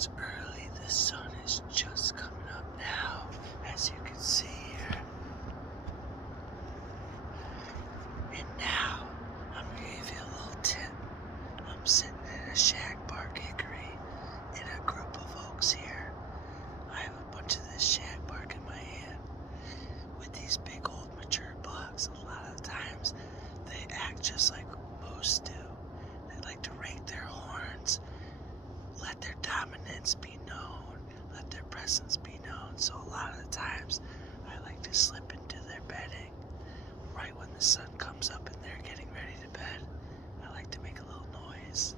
It's early, the sun is just coming up now, as you can see here. And now, I'm going to give you a little tip. I'm sitting in a shag bark hickory in a group of oaks here. I have a bunch of this shag bark in my hand. With these big old mature bucks, a lot of times they act just like moose do. They like to rake their horns, let their dominance be known, let their presence be known. So a lot of the times I like to slip into their bedding right when the sun comes up and they're getting ready to bed. I like to make a little noise.